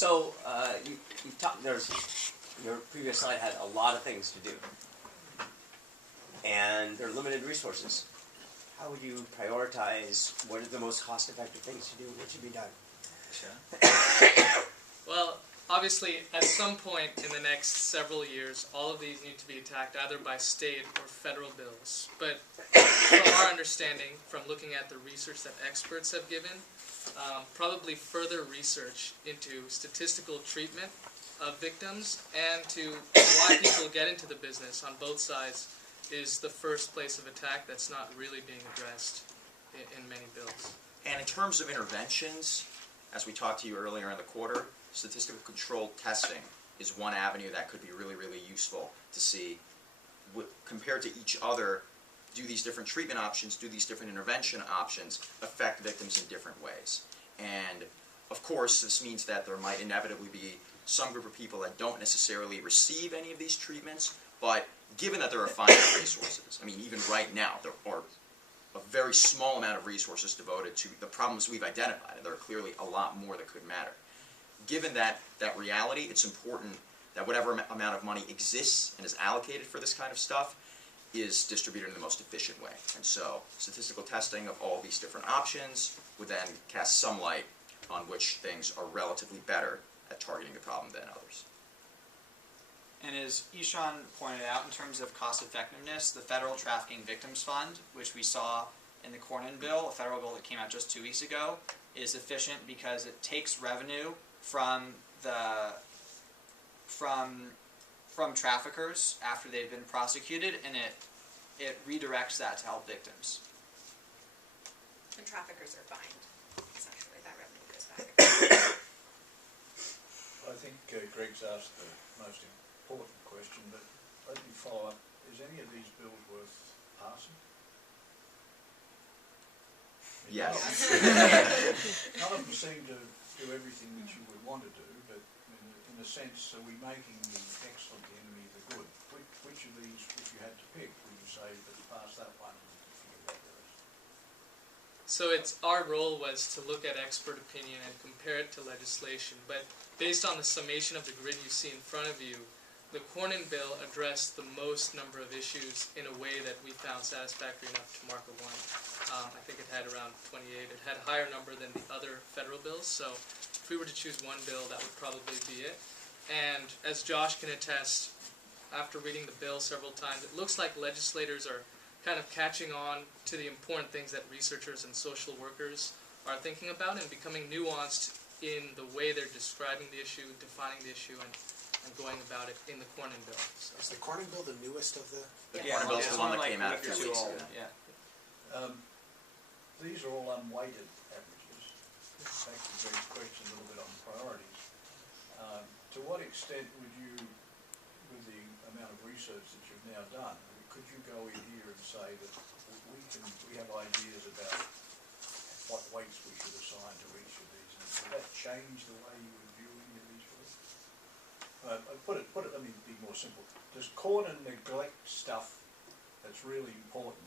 So you talked. Your previous slide had a lot of things to do, and there are limited resources. How would you prioritize what are the most cost-effective things to do? What should be done? Sure. Well, obviously, at some point in the next several years, all of these need to be attacked either by state or federal bills. But from our understanding, from looking at the research that experts have given, probably further research into statistical treatment of victims and to why people get into the business on both sides is the first place of attack that's not really being addressed in many bills. And in terms of interventions, as we talked to you earlier in the quarter, statistical control testing is one avenue that could be really, really useful to see, compared to each other, do these different treatment options, do these different intervention options affect victims in different ways. And of course, this means that there might inevitably be some group of people that don't necessarily receive any of these treatments, but given that there are finite resources, I mean, even right now, there are a very small amount of resources devoted to the problems we've identified, and there are clearly a lot more that could matter. Given that reality, it's important that whatever amount of money exists and is allocated for this kind of stuff is distributed in the most efficient way. And so statistical testing of all these different options would then cast some light on which things are relatively better at targeting the problem than others. And as Ishan pointed out, in terms of cost effectiveness, the Federal Trafficking Victims Fund, which we saw in the Cornyn bill, a federal bill that came out just 2 weeks ago, is efficient because it takes revenue from traffickers after they've been prosecuted, and it redirects that to help victims. And traffickers are fined. Essentially, that revenue goes back. I think Greg's asked the most important question, but let me follow up. Is any of these bills worth passing? Yes. None of them seem to do everything that you would want to do, but in a sense, are we making the excellent the enemy of the good? Which of these, if you had to pick, would you say let's pass that one and forget about the rest? So our role was to look at expert opinion and compare it to legislation, but based on the summation of the grid you see in front of you, the Cornyn bill addressed the most number of issues in a way that we found satisfactory enough to mark a 1. I think it had around 28. It had a higher number than the other federal bills, so if we were to choose one bill, that would probably be it. And as Josh can attest, after reading the bill several times, it looks like legislators are kind of catching on to the important things that researchers and social workers are thinking about and becoming nuanced in the way they're describing the issue, defining the issue, and going about it in the Cornyn bill. So. Is the Cornyn bill the newest of the... The Cornyn bill is the one that came out a few weeks ago. Yeah. These are all unweighted averages. Back to Greg's question a little bit on priorities. To what extent would you, with the amount of research that you've now done, could you go in here and say that we have ideas about what weights we should assign to each of these? And would that change the way you would view any of these bills? Let me be more simple. Does Cornyn neglect stuff that's really important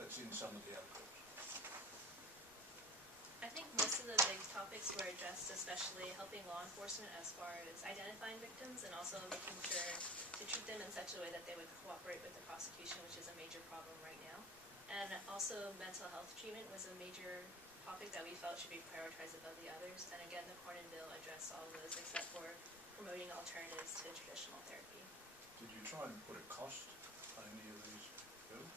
that's in some of the other bills? I think most of the big topics were addressed, especially helping law enforcement as far as identifying victims and also making sure to treat them in such a way that they would cooperate with the prosecution, which is a major problem right now. And also mental health treatment was a major topic that we felt should be prioritized above the others. And again, the Cornyn bill addressed all of those except for promoting alternatives to traditional therapy. Did you try and put a cost on any of these bills?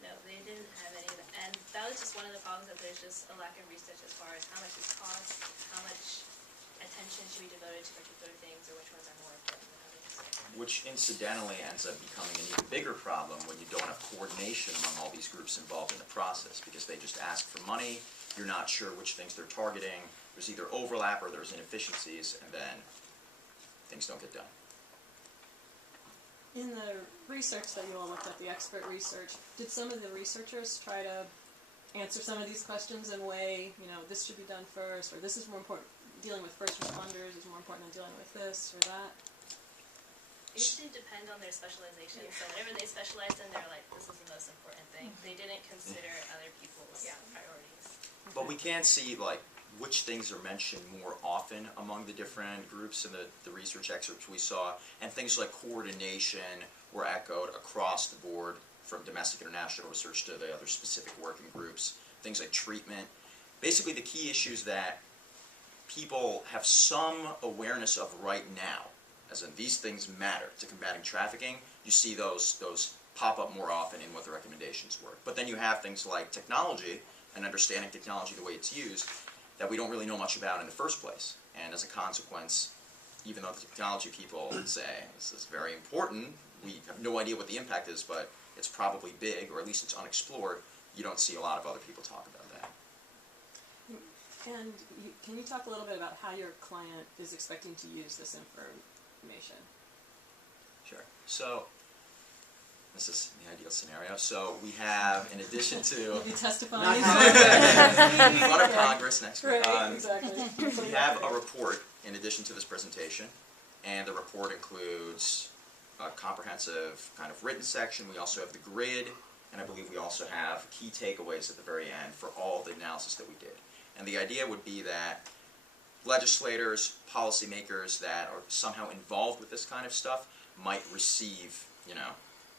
No, they didn't have any of that. And that was just one of the problems, that there's just a lack of research as far as how much it costs, how much attention should be devoted to particular things, or which ones are more important than others. Which incidentally ends up becoming an even bigger problem when you don't have coordination among all these groups involved in the process, because they just ask for money, you're not sure which things they're targeting, there's either overlap or there's inefficiencies, and then things don't get done. In the research that you all looked at, the expert research, did some of the researchers try to answer some of these questions in a way, this should be done first, or this is more important, dealing with first responders is more important than dealing with this or that? It usually depend on their specialization. So whatever they specialize in, they're like, this is the most important thing. They didn't consider other people's priorities. But we can see, like, which things are mentioned more often among the different groups in the research excerpts we saw, and things like coordination were echoed across the board from domestic international research to the other specific working groups, things like treatment. Basically the key issues that people have some awareness of right now, as in these things matter to combating trafficking, you see those pop up more often in what the recommendations were. But then you have things like technology and understanding technology the way it's used that we don't really know much about in the first place. And as a consequence, even though the technology people say this is very important, we have no idea what the impact is, but it's probably big, or at least it's unexplored, you don't see a lot of other people talk about that. And can you talk a little bit about how your client is expecting to use this information? Sure. So, this is the ideal scenario. So we have, in addition to... You'll be testifying. in front of Congress next week. Right, exactly. We have a report in addition to this presentation, and the report includes a comprehensive kind of written section. We also have the grid, and I believe we also have key takeaways at the very end for all the analysis that we did. And the idea would be that legislators, policymakers that are somehow involved with this kind of stuff might receive, you know,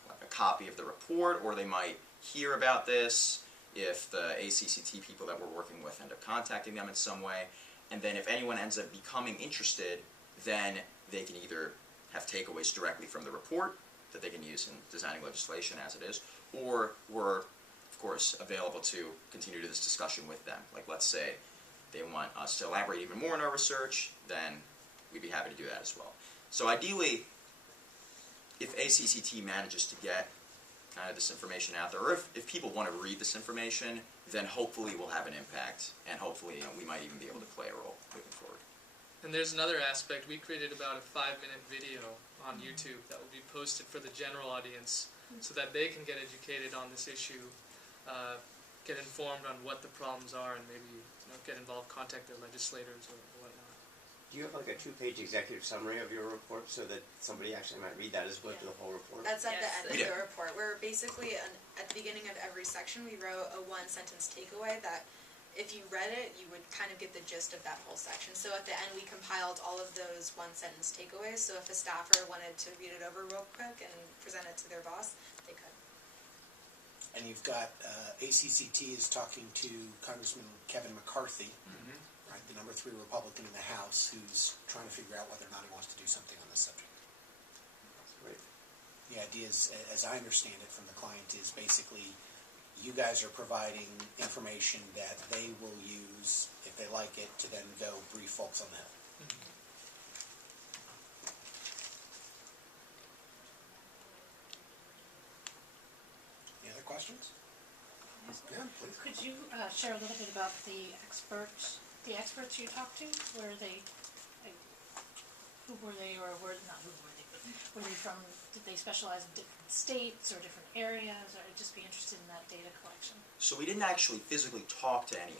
like a copy of the report, or they might hear about this if the ACCT people that we're working with end up contacting them in some way. And then if anyone ends up becoming interested, then they can either have takeaways directly from the report that they can use in designing legislation as it is, or we're, of course, available to continue this discussion with them. Like, let's say they want us to elaborate even more on our research, then we'd be happy to do that as well. So ideally, if ACCT manages to get kind of this information out there, or if people want to read this information, then hopefully we'll have an impact, and hopefully, you know, we might even be able to play a role moving forward. And there's another aspect. We created about a 5-minute video on YouTube that will be posted for the general audience so that they can get educated on this issue, get informed on what the problems are, and maybe, you know, get involved, contact their legislators or whatnot. Do you have like a 2-page executive summary of your report so that somebody actually might read that as opposed to the whole report? That's at Yes. the end of the report. We're basically, at the beginning of every section, we wrote a 1-sentence takeaway that if you read it, you would kind of get the gist of that whole section. So at the end, we compiled all of those 1-sentence takeaways, so if a staffer wanted to read it over real quick and present it to their boss, they could. And you've got ACCT is talking to Congressman Kevin McCarthy, right, the number 3 Republican in the House, who's trying to figure out whether or not he wants to do something on this subject. That's great. The idea is, as I understand it from the client, is basically you guys are providing information that they will use, if they like it, to then go brief folks on the Hill. Any other questions? Yeah, please. Could you share a little bit about the experts you talked to? Were they, like, who were they, or not who were they, but were they from, did they specialize in different states or different areas? Or I'd just be interested in that data collection. So we didn't actually physically talk to any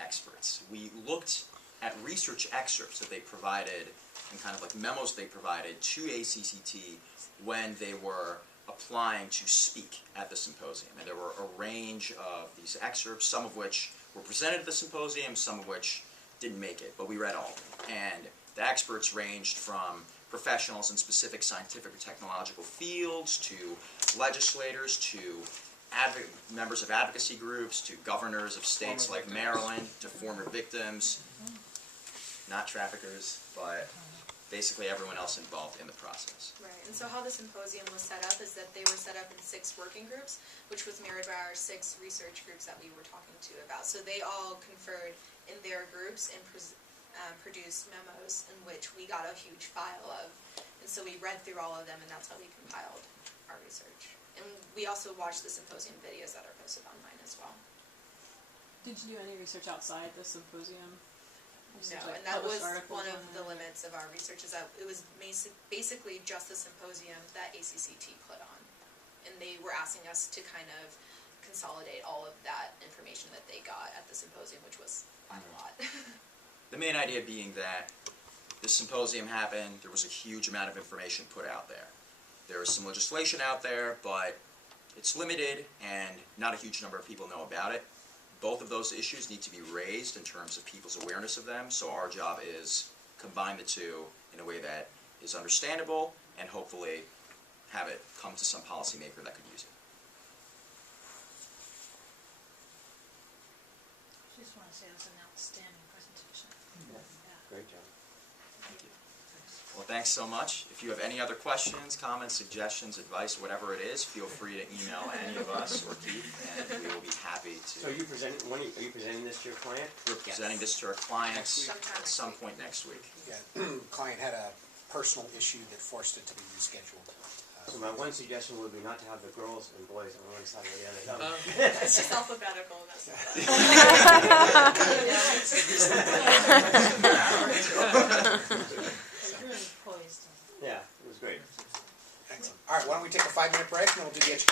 experts. We looked at research excerpts that they provided and kind of like memos they provided to ACCT when they were applying to speak at the symposium. And there were a range of these excerpts, some of which were presented at the symposium, some of which didn't make it, but we read all of them. And the experts ranged from professionals in specific scientific or technological fields, to legislators, to members of advocacy groups, to governors of states like Maryland, to former victims, not traffickers, but basically everyone else involved in the process. Right, and so how the symposium was set up is that they were set up in 6 working groups, which was mirrored by our 6 research groups that we were talking to about. So they all conferred in their groups and produced memos in which we got a huge file of. And so we read through all of them, and that's how we compiled our research. And we also watched the symposium videos that are posted online as well. Did you do any research outside the symposium? No, and that was one of the limits of our research, is that it was basically just the symposium that ACCT put on. And they were asking us to kind of consolidate all of that information that they got at the symposium, which was quite a lot. The main idea being that this symposium happened, there was a huge amount of information put out there. There is some legislation out there, but it's limited and not a huge number of people know about it. both of those issues need to be raised in terms of people's awareness of them, so our job is combine the two in a way that is understandable and hopefully have it come to some policymaker that could use it. I just wanna say it was an outstanding presentation. Yeah. Great job. Thank you. Well, thanks so much. If you have any other questions, comments, suggestions, advice, whatever it is, feel free to email any of us or Keith, and we will be happy to. So are you presenting, are you presenting this to your client? We're presenting this to our clients Sometime at next some week. point next week. Yeah, client had a personal issue that forced it to be rescheduled. So my one suggestion would be not to have the girls and boys on one side or the other. It's just alphabetical, that's Really poised. Yeah, it was great. Excellent. All right, why don't we take a 5-minute break and then we'll do the education.